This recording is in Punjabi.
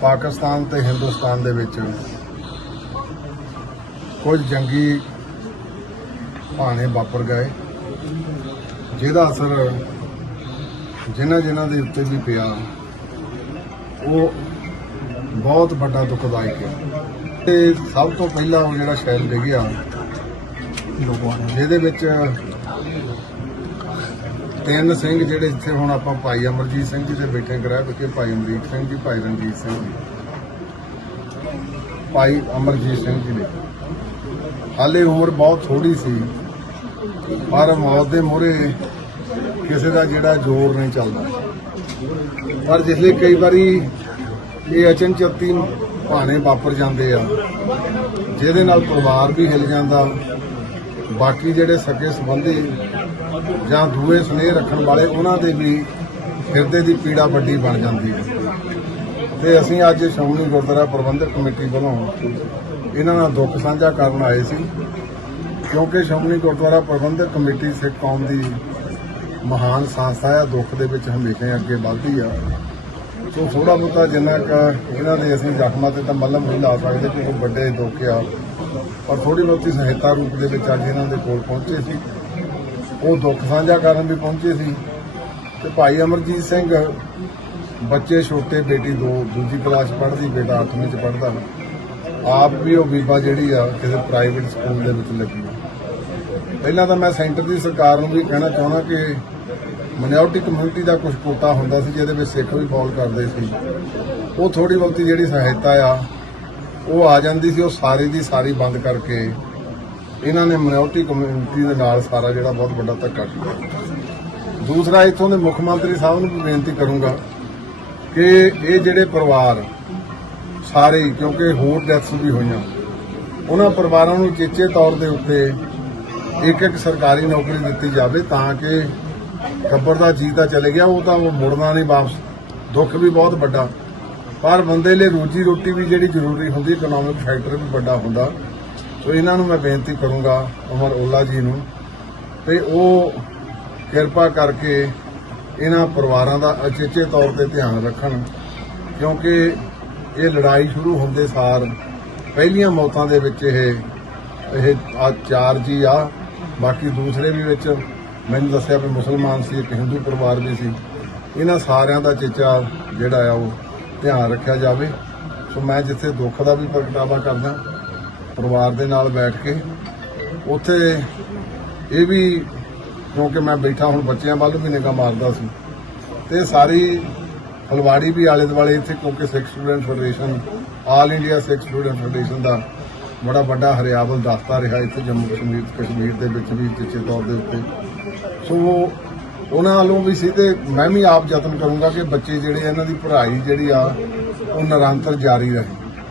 ਪਾਕਿਸਤਾਨ ਤੇ ਹਿੰਦੁਸਤਾਨ ਦੇ ਵਿੱਚ ਕੁਝ ਜੰਗੀ ਭਾਣੇ ਵਾਪਰ ਗਏ, ਜਿਹਦਾ ਅਸਰ ਜਿਨ੍ਹਾਂ ਜਿਨ੍ਹਾਂ ਦੇ ਉੱਤੇ ਵੀ ਪਿਆ, ਉਹ ਬਹੁਤ ਵੱਡਾ ਦੁਖਦਾਇਕ ਹੈ। ਤੇ ਸਭ ਤੋਂ ਪਹਿਲਾਂ ਉਹ ਜਿਹੜਾ ਸ਼ੈਲ ਡਿੱਗਿਆ, ਜਿਹਦੇ ਵਿੱਚ ਤਿੰਨ ਸਿੰਘ ਜਿਹੜੇ ਇੱਥੇ ਹੁਣ ਆਪਾਂ ਭਾਈ ਅਮਰਜੀਤ ਸਿੰਘ ਜੀ ਦੇ ਬੈਠੇ ਕਰਾਇਆ ਵਿਖੇ ਭਾਈ ਅਮਰੀਕ ਸਿੰਘ ਜੀ, ਭਾਈ ਰਣਜੀਤ ਸਿੰਘ ਜੀ, ਭਾਈ ਅਮਰਜੀਤ ਸਿੰਘ ਜੀ ਨੇ। ਹਾਲੇ ਉਮਰ ਬਹੁਤ ਥੋੜੀ ਸੀ, ਪਰ ਮੌਤ ਦੇ ਮੂਹਰੇ ਕਿਸੇ ਦਾ ਜਿਹੜਾ ਜ਼ੋਰ ਨਹੀਂ ਚੱਲਦਾ। ਪਰ ਜਿਸਲੇ ਕਈ ਵਾਰੀ ਇਹ ਅਚਨਚੇਤੀ ਭਾਣੇ ਵਾਪਰ ਜਾਂਦੇ ਆ, ਜਿਹਦੇ ਨਾਲ ਪਰਿਵਾਰ ਵੀ ਹਿਲ ਜਾਂਦਾ, ਬਾਕੀ ਜਿਹੜੇ ਸਕੇ ਸੰਬੰਧੀ ਜਾਂ ਦੂਏ ਸਨੇਹ ਰੱਖਣ ਵਾਲੇ ਉਹਨਾਂ ਦੇ ਵੀ ਹਿਰਦੇ ਦੀ ਪੀੜਾ ਵੱਡੀ ਬਣ ਜਾਂਦੀ ਹੈ। ਤੇ ਅਸੀਂ ਅੱਜ ਸ਼੍ਰੋਮਣੀ ਗੁਰਦੁਆਰਾ ਪ੍ਰਬੰਧਕ ਕਮੇਟੀ ਵੱਲੋਂ ਇਹਨਾਂ ਨਾਲ ਦੁੱਖ ਸਾਂਝਾ ਕਰਨ ਆਏ ਸੀ, ਕਿਉਂਕਿ ਸ਼੍ਰੋਮਣੀ ਗੁਰਦੁਆਰਾ ਪ੍ਰਬੰਧਕ ਕਮੇਟੀ ਸਿੱਖ ਕੌਮ ਦੀ ਮਹਾਨ ਸੰਸਥਾ ਹੈ, ਦੁੱਖ ਦੇ ਵਿੱਚ ਹਮੇਸ਼ਾ ਹੀ ਅੱਗੇ ਵੱਧਦੀ ਆ। ਸੋ ਥੋੜਾ ਬਹੁਤਾ ਜਿੰਨਾ ਕੁ ਇਹਨਾਂ ਦੇ ਅਸੀਂ ਜ਼ਖਮਾਂ ਤੇ ਤਾਂ ਮੱਲਮ ਨਹੀਂ ਲਾ ਸਕਦੇ ਕਿ ਉਹ ਵੱਡੇ ਦੁੱਖ ਆ, ਪਰ ਥੋੜੀ ਬਹੁਤੀ ਸਹਾਇਤਾ ਰੂਪ ਦੇ ਵਿੱਚ ਅੱਜ ਇਹਨਾਂ ਦੇ ਕੋਲ ਪਹੁੰਚੇ ਸੀ। ਉਹ ਦੁੱਖ ਸਾਂਝਾ ਕਰਨ ਵੀ ਪਹੁੰਚੇ ਸੀ। ਤੇ ਭਾਈ ਅਮਰਜੀਤ ਸਿੰਘ, ਬੱਚੇ ਛੋਟੇ, ਬੇਟੀ ਦੋ, ਦੂਜੀ ਕਲਾਸ ਪੜ੍ਹਦੀ, ਬੇਟਾ 8ਵੀਂ ਚ ਪੜ੍ਹਦਾ। ਆਪ ਵੀ ਉਹ ਬੀਬਾ ਜਿਹੜੀ ਆ, ਕਿਸੇ ਪ੍ਰਾਈਵੇਟ ਸਕੂਲ ਦੇ ਵਿੱਚ ਲੱਗੀ। ਪਹਿਲਾਂ ਤਾਂ ਮੈਂ ਸੈਂਟਰ ਦੀ ਸਰਕਾਰ ਨੂੰ ਵੀ ਕਹਿਣਾ ਚਾਹੁੰਦਾ ਕਿ ਮਿਨੋਰਟੀ ਕਮਿਊਨਿਟੀ ਦਾ ਕੁਝ ਕੋਟਾ ਹੁੰਦਾ ਸੀ, ਜਿਹਦੇ ਵਿੱਚ ਸਿੱਖ ਵੀ ਫਾਲ ਕਰਦੇ ਸੀ। ਉਹ ਥੋੜੀ ਬਹੁਤੀ ਜਿਹੜੀ ਸਹਾਇਤਾ ਆ, ਉਹ ਆ ਜਾਂਦੀ ਸੀ, ਉਹ ਸਾਰੀ ਦੀ ਸਾਰੀ ਬੰਦ ਕਰਕੇ ਇਹਨਾਂ ਨੇ ਮਿਨੋਰਟੀ ਕਮਿਊਨਿਟੀ ਦੇ ਨਾਲ ਸਾਰਾ ਜਿਹੜਾ ਬਹੁਤ ਵੱਡਾ ਧੱਕਾ ਕੀਤਾ। ਦੂਸਰਾ, ਇੱਥੋਂ ਦੇ ਮੁੱਖ ਮੰਤਰੀ ਸਾਹਿਬ ਨੂੰ ਵੀ ਬੇਨਤੀ ਕਰੂੰਗਾ ਕਿ ਇਹ ਜਿਹੜੇ ਪਰਿਵਾਰ ਸਾਰੇ, ਕਿਉਂਕਿ ਹੋਰ ਡੈਥਸ ਵੀ ਹੋਈਆਂ, ਉਹਨਾਂ ਪਰਿਵਾਰਾਂ ਨੂੰ ਚੇਚੇ ਤੌਰ ਦੇ ਉੱਤੇ ਇੱਕ ਇੱਕ ਸਰਕਾਰੀ ਨੌਕਰੀ ਦਿੱਤੀ ਜਾਵੇ ਤਾਂ ਕਿ ਗੱਬਰ ਦਾ ਜੀ ਤਾਂ ਚਲੇ ਗਿਆ, ਉਹ ਤਾਂ ਉਹ ਮੁੜਨਾ ਨਹੀਂ ਵਾਪਸ। ਦੁੱਖ ਵੀ ਬਹੁਤ ਵੱਡਾ। ਪਰ ਬੰਦੇ ਲਈ ਰੋਜੀ ਰੋਟੀ ਵੀ ਜਿਹੜੀ ਜ਼ਰੂਰੀ ਹੁੰਦੀ ਇਕਨੋਮਿਕ ਫੈਕਟਰ ਵੀ ਵੱਡਾ ਹੁੰਦਾ। ਸੋ ਇਹਨਾਂ ਨੂੰ ਮੈਂ ਬੇਨਤੀ ਕਰੂੰਗਾ, ਅਮਰ ਓਲਾ ਜੀ ਨੂੰ, ਤੇ ਉਹ ਕਿਰਪਾ ਕਰਕੇ ਇਹਨਾਂ ਪਰਿਵਾਰਾਂ ਦਾ ਅਚੇਚੇ ਤੌਰ ਤੇ ਧਿਆਨ ਰੱਖਣ, ਕਿਉਂਕਿ ਇਹ ਲੜਾਈ ਸ਼ੁਰੂ ਹੁੰਦੇ ਸਾਰ ਪਹਿਲੀਆਂ ਮੌਤਾਂ ਦੇ ਵਿੱਚ ਇਹ ਇਹ ਆ ਚਾਰ ਜੀ ਆ, ਬਾਕੀ ਦੂਸਰੇ ਵੀ ਵਿੱਚ ਮੈਨੂੰ ਦੱਸਿਆ ਵੀ ਮੁਸਲਮਾਨ ਸੀ, ਇੱਕ ਹਿੰਦੂ ਪਰਿਵਾਰ ਵੀ ਸੀ। ਇਹਨਾਂ ਸਾਰਿਆਂ ਦਾ ਚੇਚਾ ਜਿਹੜਾ ਆ ਉਹ ਧਿਆਨ ਰੱਖਿਆ ਜਾਵੇ। ਸੋ ਮੈਂ ਜਿੱਥੇ ਦੁੱਖ ਦਾ ਵੀ ਪ੍ਰਗਟਾਵਾ ਕਰਦਾ ਪਰਿਵਾਰ ਦੇ ਨਾਲ ਬੈਠ ਕੇ ਉੱਥੇ ਇਹ ਵੀ ਕਿਉਂਕਿ ਮੈਂ ਬੈਠਾ ਹੁਣ ਬੱਚਿਆਂ ਵੱਲ ਵੀ ਨਿਗਾਹ ਮਾਰਦਾ ਸੀ ਤੇ ਸਾਰੀ ਫਲਵਾੜੀ ਵੀ ਆਲੇ ਦੁਆਲੇ ਇੱਥੇ ਕਿਉਂਕਿ Sikh student federation, all India Sikh student federation ਦਾ ਬੜਾ ਵੱਡਾ ਹਰਿਆਵਲ ਦਸਤਾ ਰਿਹਾ ਇੱਥੇ ਜੰਮੂ ਕਸ਼ਮੀਰ ਕਸ਼ਮੀਰ ਦੇ ਵਿੱਚ ਵੀ ਚਿੱਚੇ ਤੌਰ ਦੇ ਉੱਤੇ। ਸੋ ਉਹਨਾਂ ਵੱਲੋਂ ਵੀ ਸੀ ਤੇ ਮੈਂ ਵੀ ਆਪ ਯਤਨ ਕਰੂੰਗਾ ਕਿ ਬੱਚੇ ਜਿਹੜੇ ਇਹਨਾਂ ਦੀ ਪੜ੍ਹਾਈ ਜਿਹੜੀ ਆ, ਉਹ ਨਿਰੰਤਰ ਜਾਰੀ ਰਹੇ।